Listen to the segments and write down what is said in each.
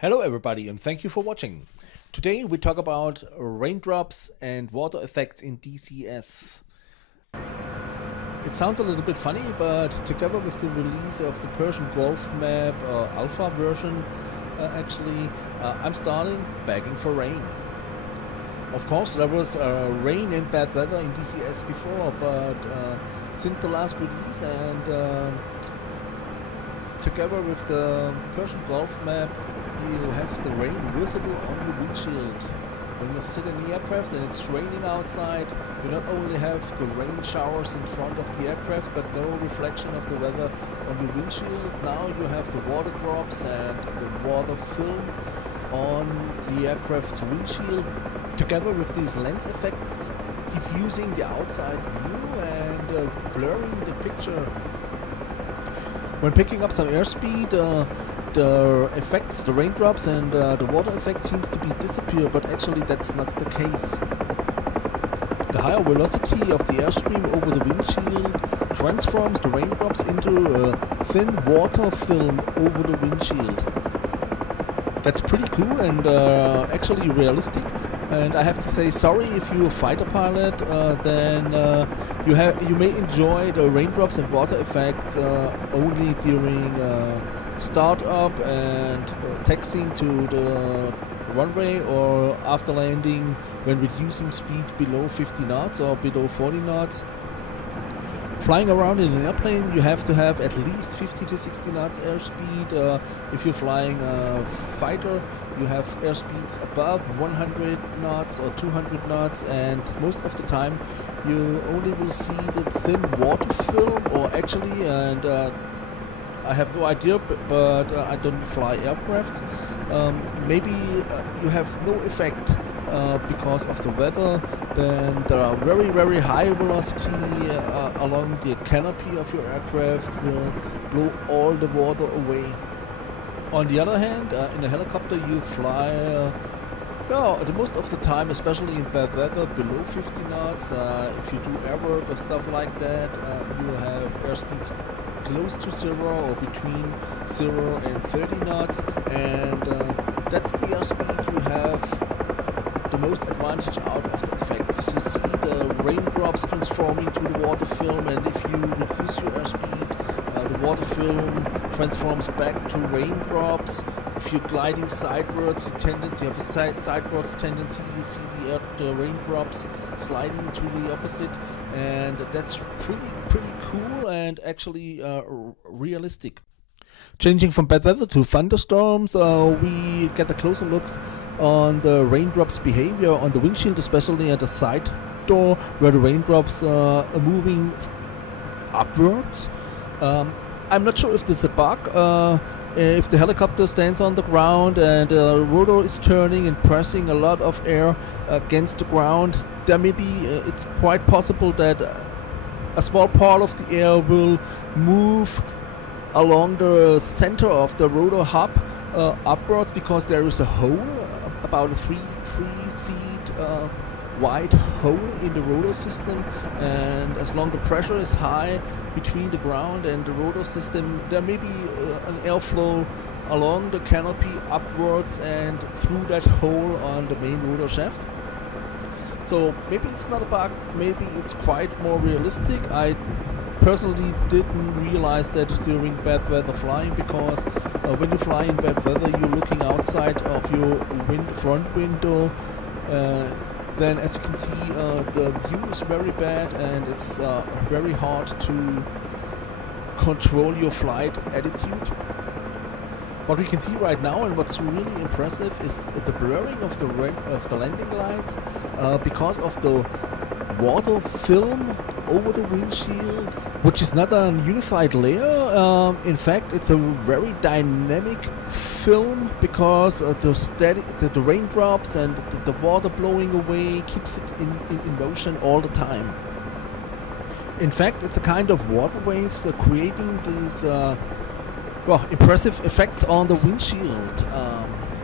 Hello everybody and thank you for watching. Today we talk about raindrops and water effects in DCS. It sounds a little bit funny, but together with the release of the Persian Gulf map alpha version, I'm starting begging for rain. Of course there was rain and bad weather in DCS before, but since the last release and together with the Persian Gulf map, you have the rain visible on your windshield. When you sit in the aircraft and it's raining outside, you not only have the rain showers in front of the aircraft, but no reflection of the weather on your windshield. Now you have the water drops and the water film on the aircraft's windshield, together with these lens effects, diffusing the outside view and blurring the picture. When picking up some airspeed, the effects, the raindrops and the water effect seems to be disappear, but actually that's not the case. The higher velocity of the airstream over the windshield transforms the raindrops into a thin water film over the windshield. That's pretty cool and actually realistic. And I have to say sorry if you're a fighter pilot, then you may enjoy the raindrops and water effects only during startup and taxiing to the runway, or after landing when reducing speed below 50 knots or below 40 knots. Flying around in an airplane, you have to have at least 50 to 60 knots airspeed. If you're flying a fighter, you have airspeeds above 100 knots or 200 knots, and most of the time you only will see the thin water film, or actually, and I have no idea, but I don't fly aircrafts. Maybe you have no effect because of the weather. Then there are very high velocity along the canopy of your aircraft will blow all the water away. On the other hand, in a helicopter you fly the most of the time, especially in bad weather, below 50 knots. If you do air work or stuff like that, you will have airspeeds close to 0 or between 0 and 30 knots, and that's the airspeed you have the most advantage out of the effects. You see the raindrops transforming to the water film, and if you reduce your airspeed, the water film transforms back to raindrops. If you're gliding sidewards, you have a sidewards tendency. You see the raindrops sliding to the opposite, and that's pretty cool and actually realistic. Changing from bad weather to thunderstorms, we get a closer look on the raindrops' behavior on the windshield, especially at the side door where the raindrops are moving upwards. I'm not sure if this is a bug. If the helicopter stands on the ground and the rotor is turning and pressing a lot of air against the ground, there may be, it's quite possible that a small part of the air will move along the center of the rotor hub upwards, because there is a hole, about a 3 feet wide hole in the rotor system, and as long the pressure is high between the ground and the rotor system, there may be an airflow along the canopy upwards and through that hole on the main rotor shaft. So maybe it's not a bug, maybe it's quite more realistic. I personally didn't realize that during bad weather flying, because when you fly in bad weather you're looking outside of your front window. Then as you can see, the view is very bad, and it's very hard to control your flight attitude. What we can see right now, and what's really impressive, is the blurring of the landing lights because of the water film over the windshield, which is not a unified layer. In fact, it's a very dynamic film, because the raindrops and the water blowing away keeps it in motion all the time. In fact, it's a kind of water waves creating these impressive effects on the windshield.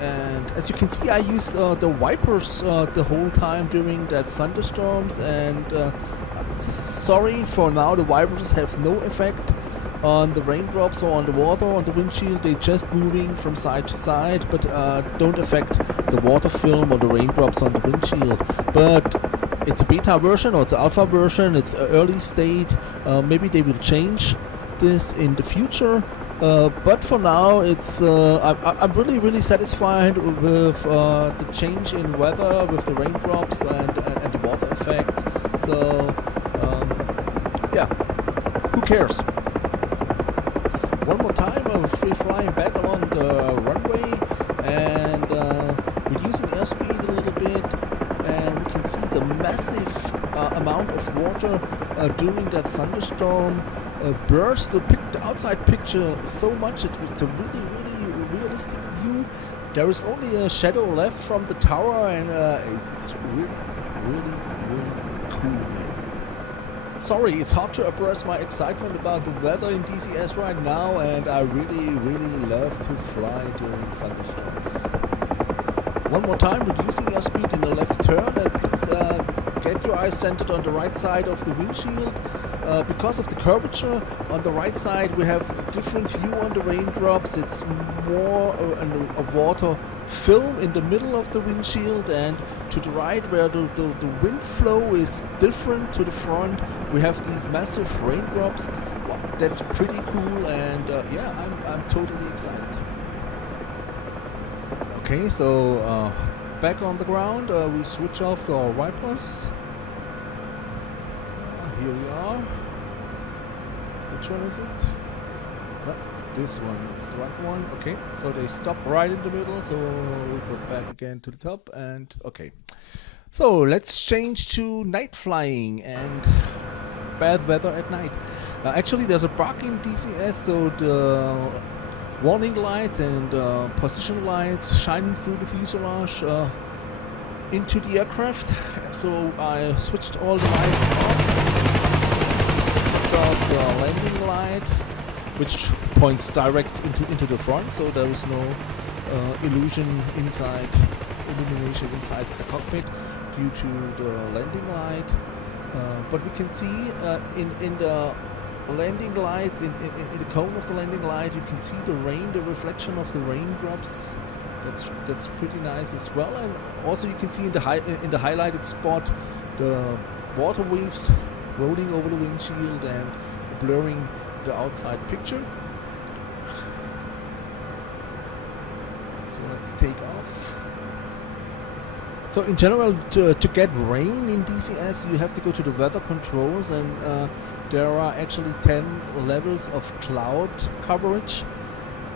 And as you can see, I use the wipers the whole time during that thunderstorms, and sorry, for now the wipers have no effect on the raindrops or on the water on the windshield. They're just moving from side to side, but don't affect the water film or the raindrops on the windshield. But it's a beta version or it's an alpha version. It's an early state. Maybe they will change this in the future. But for now, it's I'm really satisfied with the change in weather, with the raindrops and the water effects. So yeah, who cares? One more time, we're flying back along the runway, and we're using airspeed a little bit, and we can see the massive amount of water during that thunderstorm burst the outside picture so much. It's a really realistic view. There is only a shadow left from the tower, and it's really cool, man. Sorry, it's hard to express my excitement about the weather in DCS right now, and I really love to fly during thunderstorms. One more time, reducing airspeed in the left turn, and please get your eyes centered on the right side of the windshield. Because of the curvature on the right side, we have a different view on the raindrops. It's more a water film in the middle of the windshield, and to the right, where the wind flow is different to the front, we have these massive raindrops. Well, that's pretty cool, and yeah, I'm totally excited. Okay, so back on the ground, we switch off our wipers. Here we are. Which one is it? No, this one. It's the right one. Okay, so they stop right in the middle. So we go back again to the top, and okay. So let's change to night flying and bad weather at night. Actually, there's a bug in DCS, so the warning lights and position lights shining through the fuselage into the aircraft. So I switched all the lights off. The landing light, which points direct into the front, so there is no illumination inside the cockpit due to the landing light. But we can see in the landing light, in the cone of the landing light, you can see the rain, the reflection of the raindrops. That's pretty nice as well. And also you can see in the highlighted spot the water waves rolling over the windshield and blurring the outside picture. So let's take off. So in general, to get rain in DCS, you have to go to the weather controls, and there are actually 10 levels of cloud coverage.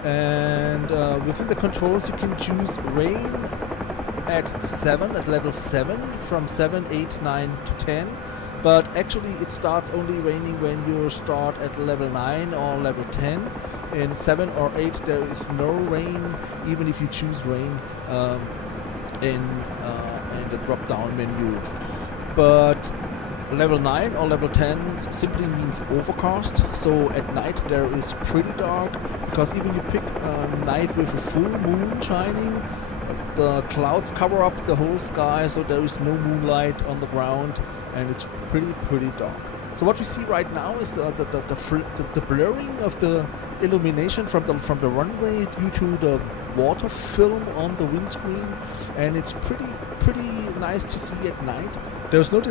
And within the controls, you can choose rain at level 7, from 7, 8, 9 to 10. But actually it starts only raining when you start at level 9 or level 10. In 7 or 8 there is no rain, even if you choose rain in the drop down menu. But level 9 or level 10 simply means overcast, so at night there is pretty dark, because even you pick a night with a full moon shining, the clouds cover up the whole sky, so there is no moonlight on the ground, and it's pretty dark. So what we see right now is the blurring of the illumination from the runway due to the water film on the windscreen, and it's pretty nice to see at night. There's no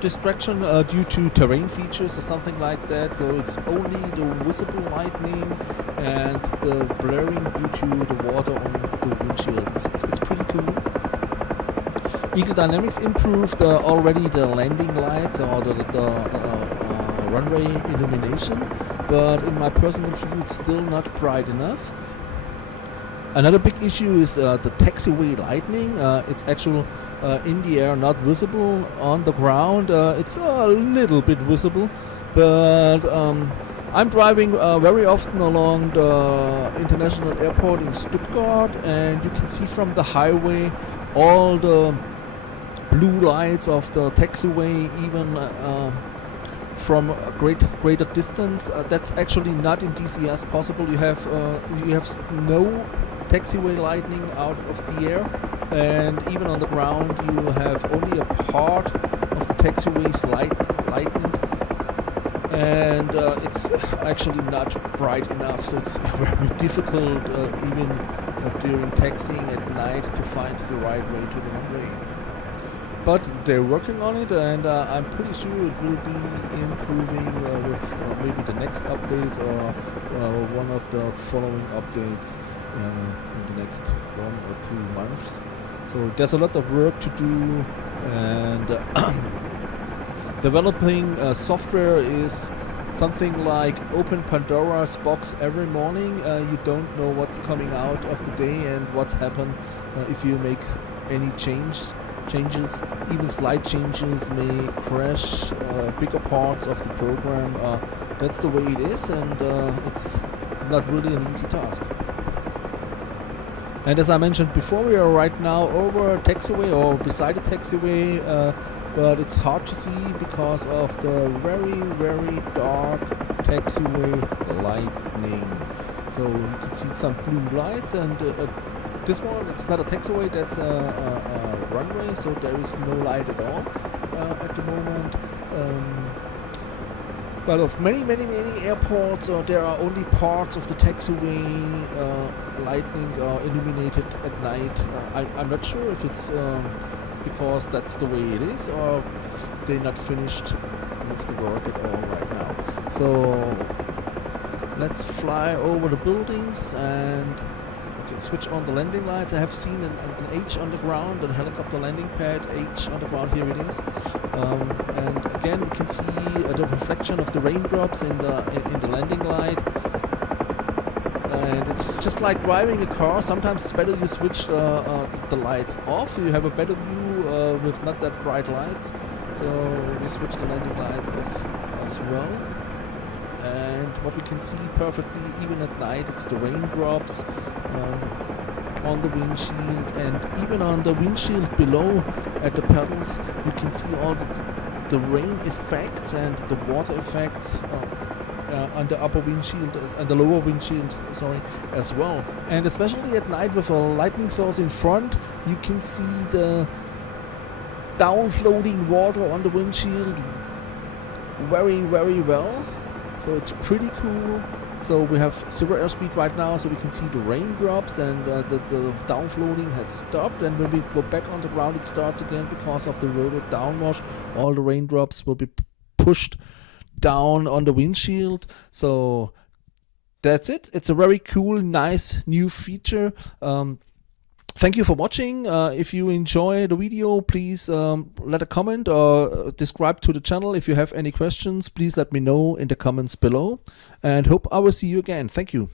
distraction due to terrain features or something like that, so it's only the visible lightning and the blurring due to the water on the windshield. It's pretty cool. Eagle Dynamics improved already the landing lights or the runway illumination, but in my personal view it's still not bright enough. Another big issue is the taxiway lighting. It's actual in the air, not visible. On the ground it's a little bit visible, but I'm driving very often along the international airport in Stuttgart, and you can see from the highway all the blue lights of the taxiway, even from a greater distance. That's actually not in DCS possible. You have no taxiway lighting out of the air, and even on the ground you have only a part of the taxiways lightened. and it's actually not bright enough, so it's very difficult even during taxiing at night to find the right way to the runway. But they're working on it, and I'm pretty sure it will be improving with maybe the next updates or one of the following updates in the next 1 or 2 months. So there's a lot of work to do, and developing software is something like open Pandora's box every morning. You don't know what's coming out of the day and what's happened if you make any changes. Even slight changes may crash bigger parts of the program. That's the way it is, and it's not really an easy task. And as I mentioned before, we are right now over a taxiway or beside a taxiway, but it's hard to see because of the very, very dark taxiway lightning. So you can see some blue lights, and this one, it's not a taxiway, that's a runway, so there is no light at all at the moment. But of many airports, there are only parts of the taxiway lightning illuminated at night. I'm not sure if it's because that's the way it is, or they're not finished with the work at all right now. So let's fly over the buildings and switch on the landing lights. I have seen an H on the ground, a helicopter landing pad, H on the ground, here it is. And again, we can see the reflection of the raindrops in the landing light. And it's just like driving a car. Sometimes it's better you switch the lights off. You have a better view with not that bright lights. So we switch the landing lights off as well. And what we can see perfectly, even at night, it's the raindrops on the windshield, and even on the windshield below at the pedals, you can see all the rain effects and the water effects on the upper windshield and the lower windshield, sorry, as well. And especially at night with a lightning source in front, you can see the downflowing water on the windshield very, very well. So it's pretty cool. So we have 0 airspeed right now, so we can see the raindrops, and the downfloating has stopped. And when we go back on the ground, it starts again because of the rotor downwash. All the raindrops will be pushed down on the windshield. So that's it. It's a very cool, nice new feature. Thank you for watching. If you enjoy the video, please let a comment or subscribe to the channel. If you have any questions, please let me know in the comments below, and hope I will see you again. Thank you.